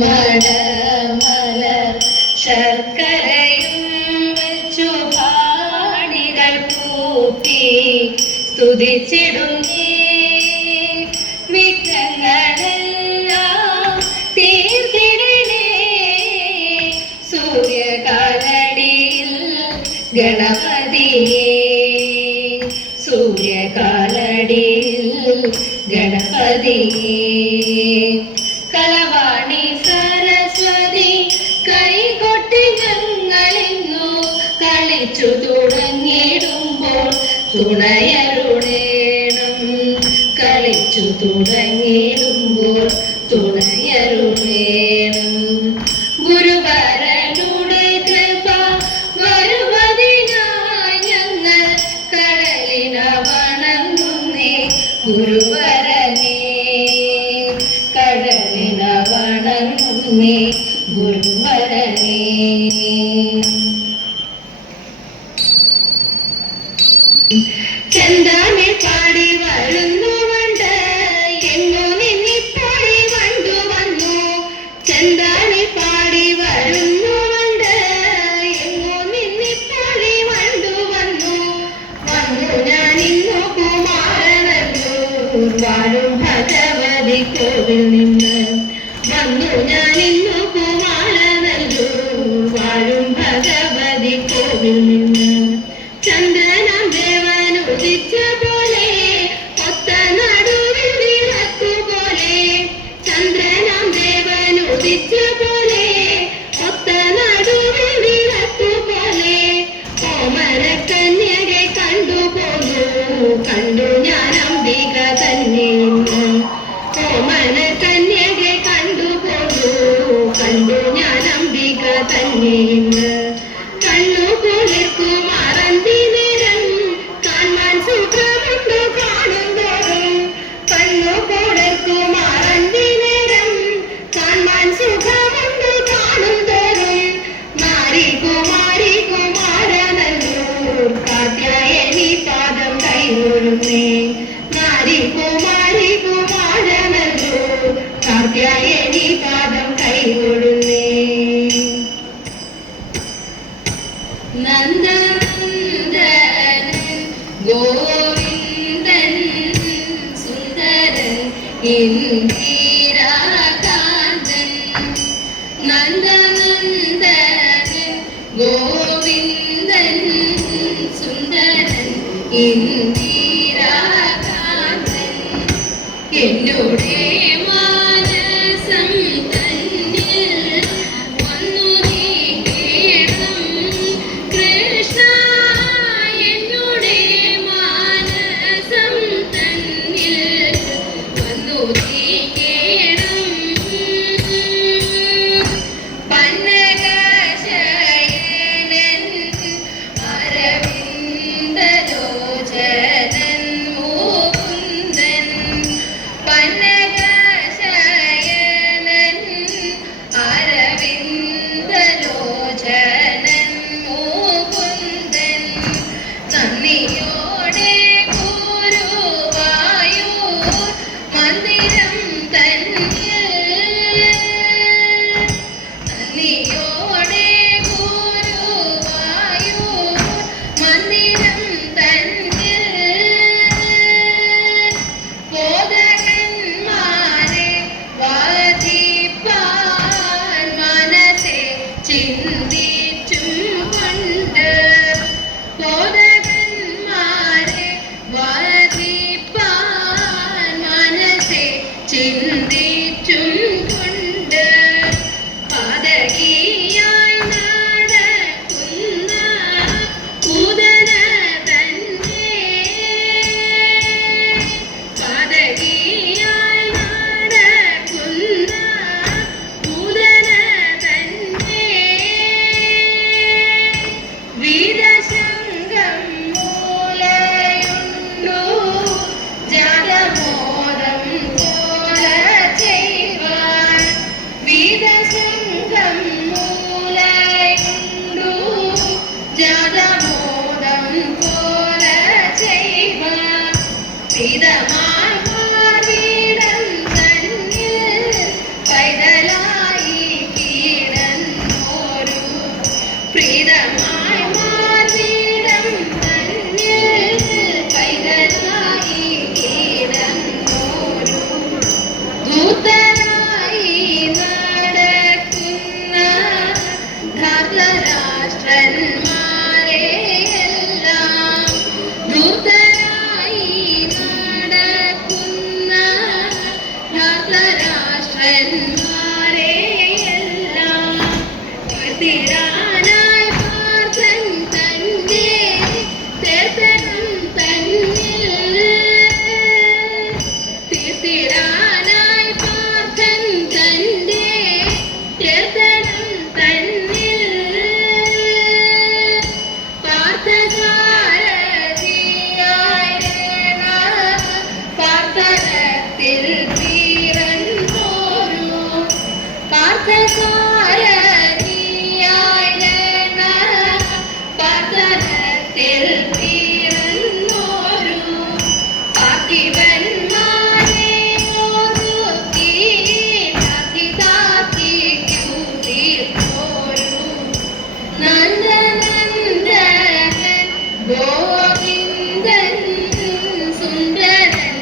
മടമല ശർക്കരയും വെച്ചു പാണികൾ കൂപ്പി സ്തുതിച്ചിടുന്നേ വിഘ്നങ്ങളെല്ലാം തീർത്തിടണേ സൂര്യകാലടിയിൽ ഗണപതിയേ സൂര്യകാലടിയിൽ ഗണപതിയേ കളവാണി സരസ്വതി കൈകൊട്ടി ഞങ്ങളിന്നു കളിച്ചു തുടങ്ങിടുമ്പോൾ തുണയരുളേണം കളിച്ചു തുടങ്ങിടുമ്പോൾ തുണയരുളേണം ഗുരുവരനുടെ കൃപ വരുവതിനായി ഞങ്ങൾ കടലിന വണങ്ങുന്നേ ഗുരുവരനേ കടലിന വണങ്ങുന്നേ ഗുരുവരനേ. ചെന്താനെ പാടി വരുന്നുണ്ട് എങ്ങോ നിന്നിപ്പോഴി വണ്ടു വന്നു ചെന്താനെ പാടി വരുന്നുണ്ട് എങ്ങോ നിന്നിപ്പോഴി വണ്ടു വന്നു വന്നു ഞാൻ ഇന്നു കുമാരനല്ലൂർ വാഴും ഭഗവതി കോവിൽ നിന്ന് വന്നു ഞാൻ ഇന്നു കുമാരനല്ലൂർ വാഴും ഭഗവതി കോവിൽ നിന്ന് ചന്ദ്രനാം ദേവൻ ഉദിച്ച പോലെ ഒത്ത നടുവിൽ വിളക്കുപോലെ ചന്ദ്രനാം ദേവൻ ഉദിച്ച പോലെ ഒത്ത നടുവിൽ വിളക്കുപോലെ ഓമന കന്യകെ കണ്ടുപോന്നു കണ്ടു ഞാൻ അംബിക തന്നെ ഓമന കന്യകെ കണ്ടുപോന്നു കണ്ടു ഞാൻ അംബിക തന്നെ കണ്ണു കുളിർക്കും മറന്തി നേരം കാണാൻ സുഖമുണ്ടോ കാണുന്നോറും കണ്ണു കുളിർക്കും മറന്തി നേരം കാണാൻ സുഖമുണ്ടോ കാണുന്നോറും നാരി കുമാരി കുമാരനല്ലൂർ കാത്യായനി പാദം കൈകൊള്ളുന്നേ നാരി കുമാരി കുമാരനല്ലൂർ കാത്യായനി പാദം കൈകൊള്ളുന്നേ. നന്ദനന്ദനൻ ഗോവിന്ദൻ സുന്ദരൻ ഇന്ദിരാകാന്തൻ നന്ദനന്ദനൻ ഗോവിന്ദൻ സുന്ദരൻ ഇന്ദിരാകാന്തൻ എന്നോടെ മാനസം തന്നിൽ വന്നു നീ കേണം കൃഷ്ണ എന്നോടെ മാനസം തന്നിൽ വന്നു നീ കേണം പന്നകശയനൻ അരവിന്ദലോചനൻ മുകുന്ദൻ പന്നകശയനൻ അരവിന്ദലോചനൻ മുകുന്ദൻ നന്ദിയോടെ ഗുരുവായൂർ മന്ദിരം തന്നിൽ നന്ദിയോടെ ഗുരുവായൂർ മന്ദിരം തന്നിൽ ബോധകന്മാരെ വാദിപ്പാൻ മനസ്സെ ചിന്തിച്ചും കൊണ്ട് ബോധകന്മാരെ വാദിപ്പാൻ മനസ്സെ ചിന്തിച്ചും കൊണ്ട് പാതകിയായി നടക്കുന്ന പൂതന തന്നെ പാതകിയായി നടക്കുന്ന പൂതന തന്നെ ധൃതരാഷ്ട്രന്മാരെയെല്ലാം ധൂർത്തരായി നടക്കുന്ന ധാർത്തരാഷ്ട്രന്മാരെയെല്ലാം തീർത്തിടാനായി പാർത്ഥൻ തന്റെ ചേർത്തനം തന്നിൽ തീർത്തിടാനായി പാർത്ഥൻ തന്റെ ചേർത്തനം തന്നിൽ പാർത്ഥസാരഥിയായ പാർത്ഥരത്തിൽ തീരന്നോരു പാർത്ഥസാരഥിയായ പാർത്ഥരത്തിൽ തീരന്നോരു പാർത്ഥിവന്മാരെ ഒതുക്കി താത്തി താത്തിക്കു തീർത്തോരു നന്ദനന്ദനൻ ഗോവിന്ദൻ സുന്ദരൻ